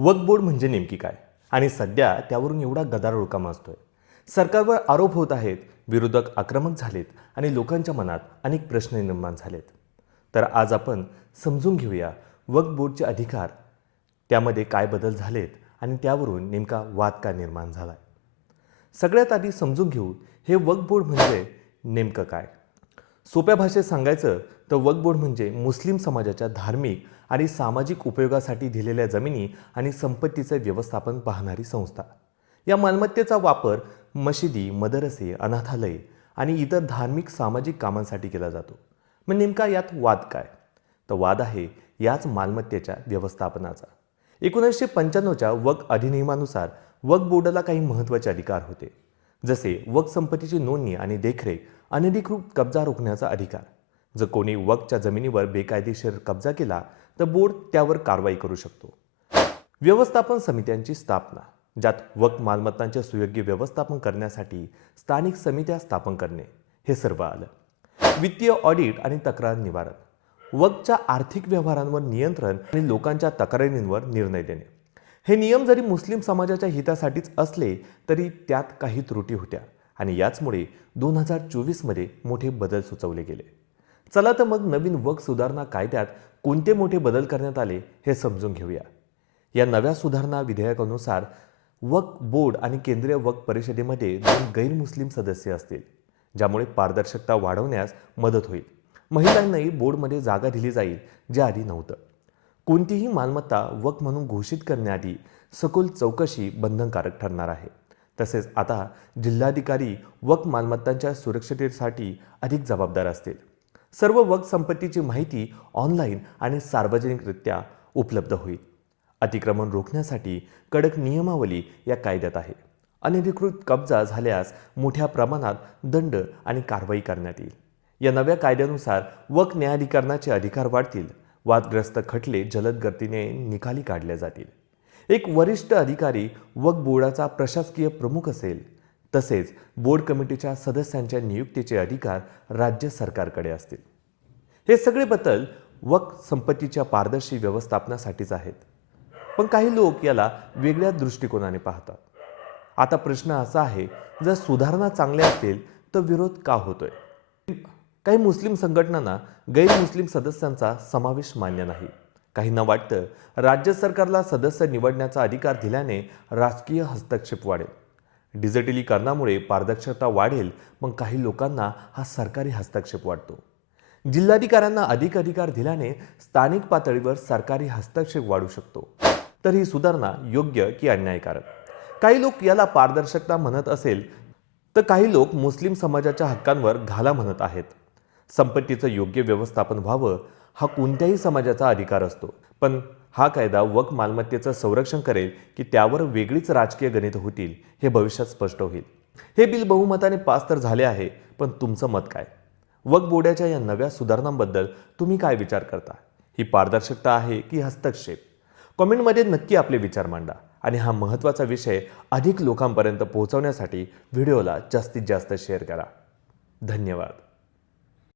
वक्फ board म्हणजे नेमकी काय आणि सध्या त्यावरून एवढा गदारोळ का माजतोय? सरकारवर आरोप होत आहेत, विरोधक आक्रमक झालेत आणि लोकांच्या मनात अनेक प्रश्न निर्माण झालेत. तर आज आपण समजून घेऊया वक्फ बोर्डचे अधिकार, त्यामध्ये काय बदल झालेत आणि त्यावरून नेमका वाद का निर्माण झालाय. सगळ्यात आधी समजून घेऊ हे वक्फ बोर्ड म्हणजे नेमकं काय. सोप्या भाषेत सांगायचं तर वक्फ बोर्ड म्हणजे मुस्लिम समाजाच्या धार्मिक आणि सामाजिक उपयोगासाठी दिलेल्या जमिनी आणि संपत्तीचे व्यवस्थापन पाहणारी संस्था. या मालमत्तेचा वापर मशिदी, मदरसे, अनाथालय आणि इतर धार्मिक सामाजिक कामांसाठी केला जातो. मग नेमका यात वाद काय? तर वाद आहे याच मालमत्तेच्या व्यवस्थापनाचा. 1995च्या वक्फ अधिनियमानुसार वक्फ बोर्डाला काही महत्त्वाचे अधिकार होते, जसे वक्फ संपत्तीची नोंदणी आणि देखरेख, अनधिकृत कब्जा रोखण्याचा अधिकार. जर कोणी वक्फच्या जमिनीवर बेकायदेशीर कब्जा केला तर बोर्ड त्यावर कारवाई करू शकतो. व्यवस्थापन समित्यांची स्थापना, ज्यात वक्फ मालमत्तांचे सुयोग्य व्यवस्थापन करण्यासाठी स्थानिक समित्या स्थापन करणे, हे सर्व आलं. वित्तीय ऑडिट आणि तक्रार निवारण, वक्फच्या आर्थिक व्यवहारांवर नियंत्रण आणि लोकांच्या तक्रारींवर निर्णय देणे. हे नियम जरी मुस्लिम समाजाच्या हितासाठीच असले तरी त्यात काही त्रुटी होत्या आणि याचमुळे 2024मध्ये मोठे बदल सुचवले गेले. चला तर मग नवीन वक्फ सुधारणा कायद्यात कोणते मोठे बदल करण्यात आले हे समजून घेऊया. या नव्या सुधारणा विधेयकानुसार वक्फ बोर्ड आणि केंद्रीय वक्फ परिषदेमध्ये 2 गैरमुस्लिम सदस्य असतील, ज्यामुळे पारदर्शकता वाढवण्यास मदत होईल. महिलांनाही बोर्डमध्ये जागा दिली जाईल, जे आधी नव्हतं. कोणतीही मालमत्ता वक्फ म्हणून घोषित करण्याआधी सखोल चौकशी बंधनकारक ठरणार आहे. तसेच आता जिल्हाधिकारी वक्फ मालमत्तांच्या सुरक्षिततेसाठी अधिक जबाबदार असतील. सर्व वक्फ संपत्तीची माहिती ऑनलाईन आणि सार्वजनिकरित्या उपलब्ध होईल. अतिक्रमण रोखण्यासाठी कडक नियमावली या कायद्यात आहे. अनधिकृत कब्जा झाल्यास मोठ्या प्रमाणात दंड आणि कारवाई करण्यात येईल. या नव्या कायद्यानुसार वक्फ न्यायाधिकरणाचे अधिकार वाढतील. वादग्रस्त खटले जलद गतीने निकाली काढले जातील. एक वरिष्ठ अधिकारी वक्फ बोर्डाचा प्रशासकीय प्रमुख असेल. तसेच बोर्ड कमिटीच्या सदस्यांच्या नियुक्तीचे अधिकार राज्य सरकारकडे असतील. हे सगळे बदल वक्फ संपत्तीच्या पारदर्शी व्यवस्थापनासाठीच आहेत. पण काही लोक याला वेगळ्या दृष्टिकोनाने पाहतात. आता प्रश्न असा आहे, जर सुधारणा चांगल्या असतील तर विरोध का होतोय? काही मुस्लिम संघटनांना गैरमुस्लिम सदस्यांचा समावेश मान्य नाही. काहींना वाटतं राज्य सरकारला सदस्य निवडण्याचा अधिकार दिल्याने राजकीय हस्तक्षेप वाढेल. डिजिटलीकरणामुळे पारदर्शकता वाढेल, पण काही लोकांना हा सरकारी हस्तक्षेप वाटतो. जिल्हाधिकाऱ्यांना अधिक अधिकार दिल्याने स्थानिक पातळीवर सरकारी हस्तक्षेप वाढू शकतो. तर ही सुधारणा योग्य की अन्यायकारक? काही लोक याला पारदर्शकता म्हणत असेल तर काही लोक मुस्लिम समाजाच्या हक्कांवर घाला म्हणत आहेत. संपत्तीचं योग्य व्यवस्थापन व्हावं हा कोणत्याही समाजाचा अधिकार असतो. पण हा कायदा वक्फ मालमत्तेचं संरक्षण करेल की त्यावर वेगळीच राजकीय गणित होतील, हे भविष्यात स्पष्ट होईल. हे बिल बहुमताने पास तर झाले आहे, पण तुमचं मत काय? वक्फ बोर्डाच्या या नव्या सुधारणांबद्दल तुम्ही काय विचार करता? ही पारदर्शकता आहे की हस्तक्षेप? कमेंटमध्ये नक्की आपले विचार मांडा आणि हा महत्त्वाचा विषय अधिक लोकांपर्यंत पोहोचवण्यासाठी व्हिडिओला जास्तीत जास्त शेअर करा. धन्यवाद.